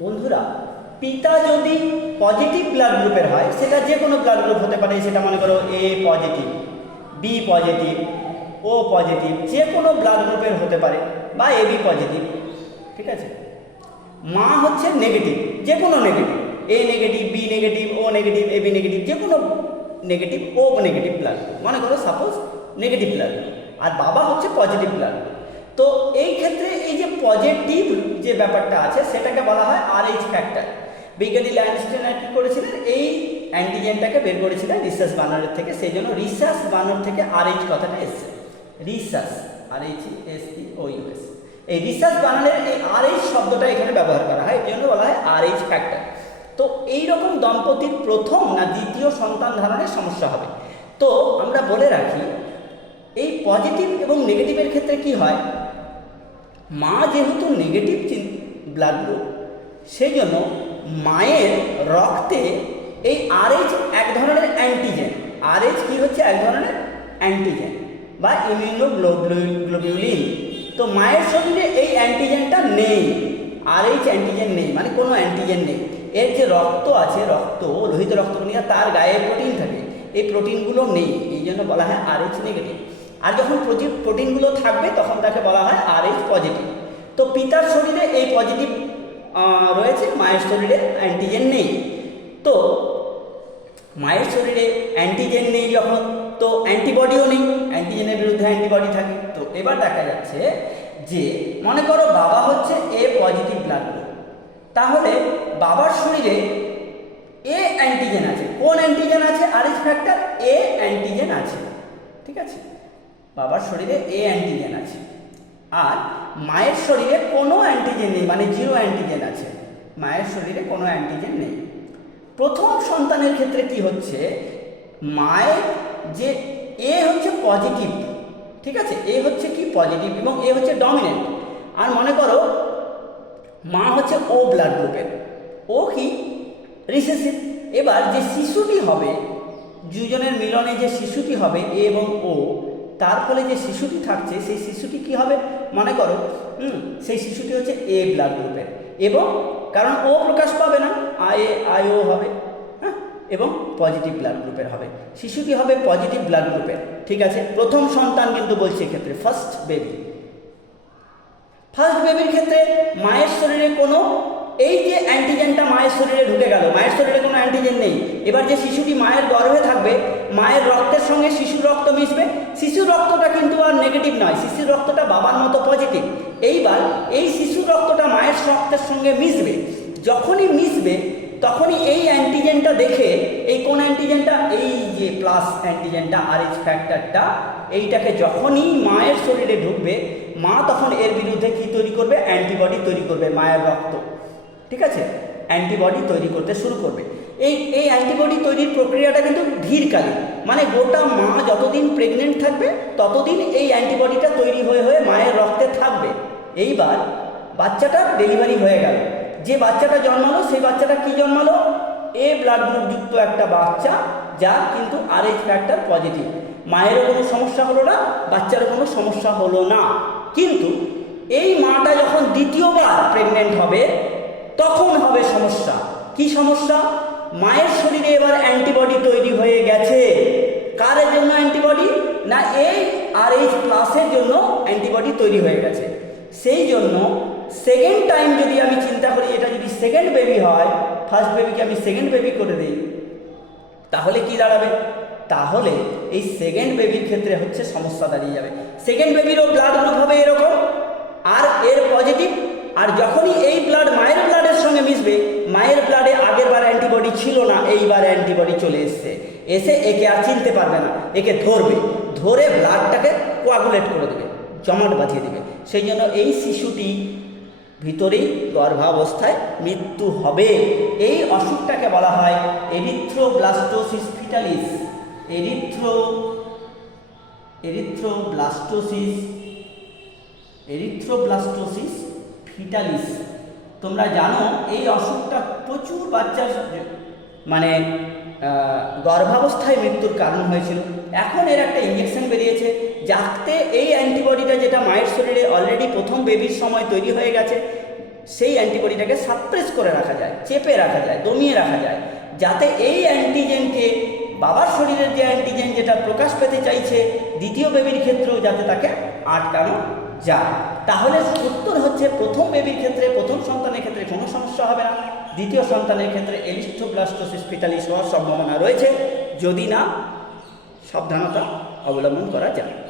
বন্ধুরা, পিতা যদি পজিটিভ ব্লাড গ্রুপের হয়, সেটা যে কোনো ব্লাড গ্রুপ হতে পারে, সেটা মনে করো A positive B positive O positive যে কোনো ব্লাড গ্রুপের হতে পারে, বা এ বি পজিটিভ ঠিক আছে? মা হচ্ছে নেগেটিভ যে কোনো negative A negative B negative O negative A B negative যে কোনো নেগেটিভ ও নেগেটিভ ব্লাড মনে করো সাপোজ নেগেটিভ ব্লাড আর বাবা হচ্ছে পজিটিভ ব্লাড তো এই ক্ষেত্রে এই যে পজিটিভ যে ব্যাপারটা আছে, সেটাকে বলা হয় আর এইচ ফ্যাক্টর বিজ্ঞানী ল্যান্ডস্টেনার কী করেছিলেন? এই অ্যান্টিজেনটাকে বের করেছিলেন রিসার্চ বানারের থেকে, সেই জন্য রিসার্চ বানার থেকে আর এইচ কথাটা এসছে। Research R H S E O US এই রিসার্চ বানানের এই আর এইচ শব্দটা এখানে ব্যবহার করা হয়, এই জন্য বলা হয় আর এইচ ফ্যাক্টর তো এই রকম দম্পতির প্রথম না দ্বিতীয় সন্তান ধারণের সমস্যা হবে। তো আমরা বলে রাখি, এই পজিটিভ এবং নেগেটিভের ক্ষেত্রে কি হয়? মা যেহেতু নেগেটিভ ব্লাড গ্রুপ সেই জন্য মায়ের রক্তে এই আরএইচ এক ধরনের অ্যান্টিজেন আরএইচ কি হচ্ছে? এক ধরনের অ্যান্টিজেন বা ইমিউনোগ্লোবিউলিন তো মায়ের শরীরে এই অ্যান্টিজেনটা নেই। আরএইচ অ্যান্টিজেন নেই মানে কোনো অ্যান্টিজেন নেই। এর যে রক্ত আছে, রক্ত, লোহিত রক্তকণিকা তার গায়ে প্রোটিন থাকে। এই প্রোটিনগুলো নেই, এই জন্য বলা হয় আরএইচ নেগেটিভ আর যখন প্রোটি- প্রোটিনগুলো থাকবে, তখন তাকে বলা হয় আরএইচ পজিটিভ তো পিতার শরীরে এই পজিটিভ রয়েছে, মায়ের শরীরে অ্যান্টিজেন নেই। তো মায়ের শরীরে অ্যান্টিজেন নেই যখন, তো অ্যান্টিবডিও নেই। অ্যান্টিজেনের বিরুদ্ধে অ্যান্টিবডি থাকে। তো এবার দেখা যাচ্ছে যে, মনে করো বাবা হচ্ছে এ পজিটিভ ব্লাড গ্রুপ তাহলে বাবার শরীরে এ অ্যান্টিজেন আছে। কোন অ্যান্টিজেন আছে? আরএস ফ্যাক্টর এ অ্যান্টিজেন আছে। ঠিক আছে? বাবার শরীরে এ অ্যান্টিজেন আছে। আর মায়ের শরীরে কোনো অ্যান্টিজেন নেই মানে জিরো অ্যান্টিজেন আছে। মায়ের শরীরে কোনো অ্যান্টিজেন নেই। প্রথম সন্তানের ক্ষেত্রে কি হচ্ছে? মায়ের যে এ হচ্ছে পজিটিভ ঠিক আছে? এ হচ্ছে কি? পজিটিভ এবং এ হচ্ছে ডমিনেন্ট আর মনে করো, মা হচ্ছে ও ব্লাড গ্রুপের ও কি? রিসেসিভ এবার যে শিশুটি হবে, দুজনের মিলনে যে শিশুটি হবে এ এবং ও তার ফলে যে শিশুটি থাকছে, সেই শিশুটি কি হবে? মনে করো, হুম, সেই শিশুটি হচ্ছে এ ব্লাড গ্রুপের এবং কারণ ও প্রকাশ পাবে না আয়ে আয়ও হবে হ্যাঁ এবং পজিটিভ ব্লাড গ্রুপের হবে। শিশুটি হবে? পজিটিভ ব্লাড গ্রুপের ঠিক আছে? প্রথম সন্তান কিন্তু বলছি এক্ষেত্রে ফার্স্ট বেবি ফার্স্ট বেবির ক্ষেত্রে এই যে অ্যান্টিজেনটা মায়ের শরীরে ঢুকে গেল, মায়ের শরীরে কোনো অ্যান্টিজেন নেই। এবার যে শিশুটি মায়ের গর্ভে থাকবে, মায়ের রক্তের সঙ্গে শিশুর রক্ত মিশবে। শিশুর রক্তটা কিন্তু আর নেগেটিভ নয়, শিশুর রক্তটা বাবার মতো পজিটিভ এইবার এই শিশুর রক্তটা মায়ের রক্তের সঙ্গে মিশবে। যখনই মিশবে, তখনই এই অ্যান্টিজেনটা দেখে, এই কোন অ্যান্টিজেনটা এই যে প্লাস অ্যান্টিজেনটা আর এইচ ফ্যাক্টরটা এইটাকে যখনই মায়ের শরীরে ঢুকবে, মা তখন এর বিরুদ্ধে কি তৈরি করবে? অ্যান্টিবডি তৈরি করবে, মায়ের রক্ত। ঠিক আছে? অ্যান্টিবডি তৈরি করতে শুরু করবে। এই এই অ্যান্টিবডি তৈরির প্রক্রিয়াটা কিন্তু ধীরকালীন। মানে গোটা মা যতদিন প্রেগনেন্ট থাকবে, ততদিন এই অ্যান্টিবডিটা তৈরি হয়ে হয়ে মায়ের রক্তে থাকবে। এইবার বাচ্চাটা ডেলিভারি হয়ে গেল। যে বাচ্চাটা জন্মালো, সেই বাচ্চাটা কি জন্মালো? এ ব্লাড গ্রুপযুক্ত একটা বাচ্চা যার কিন্তু আর এইচ ফ্যাক্টর পজিটিভ মায়েরও কোনো সমস্যা হলো না, বাচ্চারও কোনো সমস্যা হলো না। কিন্তু এই মাটা যখন দ্বিতীয়বার প্রেগনেন্ট হবে তখন হবে সমস্যা। কি সমস্যা? মায়ের শরীরে এবার অ্যান্টিবডি তৈরি হয়ে গেছে। কারের জন্য অ্যান্টিবডি না এই আর এইচ প্লাসের জন্য অ্যান্টিবডি তৈরি হয়ে গেছে। সেই জন্য সেকেন্ড টাইম যদি আমি চিন্তা করি এটা যদি সেকেন্ড বেবি হয় ফার্স্ট বেবিকে আমি সেকেন্ড বেবি করে দিই, তাহলে কি দাঁড়াবে? তাহলে এই সেকেন্ড বেবির ক্ষেত্রে হচ্ছে সমস্যা দাঁড়িয়ে যাবে। সেকেন্ড বেবিরও ব্লাড গ্রুপ হবে এরকম, আর এর পজিটিভ আর যখনই এই ব্লাড মায়ের অ্যান্টিবডি ছিল না, এইবার অ্যান্টিবডি চলে এসছে। এসে একে আর চিনতে পারবে না, একে ধরবে। ধরে ব্লাডটাকে কোয়াগুলেট করে দেবে, জমাট বাঁধিয়ে দেবে। সেই জন্য এই শিশুটি ভিতরেই গর্ভাবস্থায় মৃত্যু হবে। এই অসুখটাকে বলা হয় erythroblastosis fetalis erythro erythroblastosis erythroblastosis fetalis তোমরা জানো, এই অসুখটা বাচ্চার মানে গর্ভাবস্থায় মৃত্যুর কারণ হয়েছিল। এখন এর একটা ইঞ্জেকশন বেরিয়েছে, যাতে এই অ্যান্টিবডিটা যেটা মায়ের শরীরে অলরেডি প্রথম বেবির সময় তৈরি হয়ে গেছে, সেই অ্যান্টিবডিটাকে সাপ্রেস করে রাখা যায়, চেপে রাখা যায়, দমিয়ে রাখা যায়। যাতে এই অ্যান্টিজেনকে বাবার শরীরের যে অ্যান্টিজেন যেটা প্রকাশ পেতে চাইছে, দ্বিতীয় বেবির ক্ষেত্রেও যাতে তাকে আটকানো যায় তাহলে উত্তর হচ্ছে প্রথম বেবির ক্ষেত্রে, প্রথম সন্তানের ক্ষেত্রে কোনো সমস্যা হবে না। দ্বিতীয় সন্তানের ক্ষেত্রে এলিস্টোব্লাস্টোসিস ফিটালিস হওয়ার সম্ভাবনা রয়েছে। যদি না, সাবধানতা অবলম্বন করা যায়।